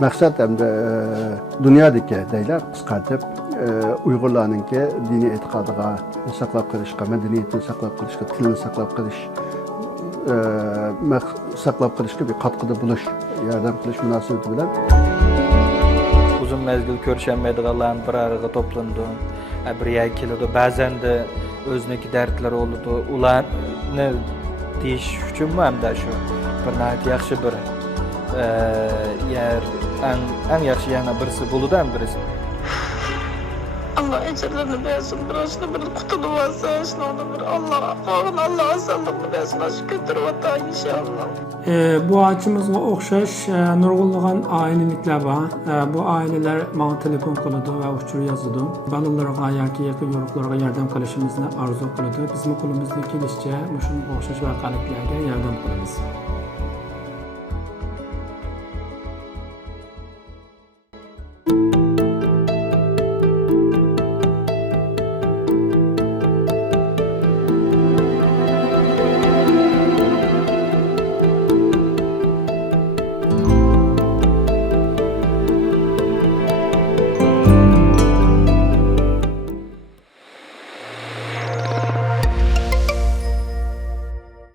Maksat hem de dünyadaki deyler kıskartıp Uygurlarınki dini etikadıga saklap kalışka, medeniyetini saklap kalışka, tilini saklap kalış, saklap kalışka bir katkıda buluş, yardım kılış münasebeti bilen. Uzun mezgil körüşenmeydiğalan bir araya toplandı. Bir yer kilidi. Bazen de özneki dertler oldu. Ulan ne deyiş üçün mü hem de şu? Bir nayet yaxşı bir yer, en yaxşı yana birisi buludan birisi. Allah ecirlerini versin, bir kutulu varsa, bir Allah, ağın Allah asallıkını versin, aşı götürüp ata inşallah. Bu açımızga okşaş nurgulluğun ailelikler var. Bu aileler bana telefon kılıdı ve uçur yazıdı. Balalarga yoki yakın yoruklarga yardım kılışımızı arzu kılıdı. Bizim kolumuzda kelişçe muşun okşaş vakaliklerge yardım kılımız.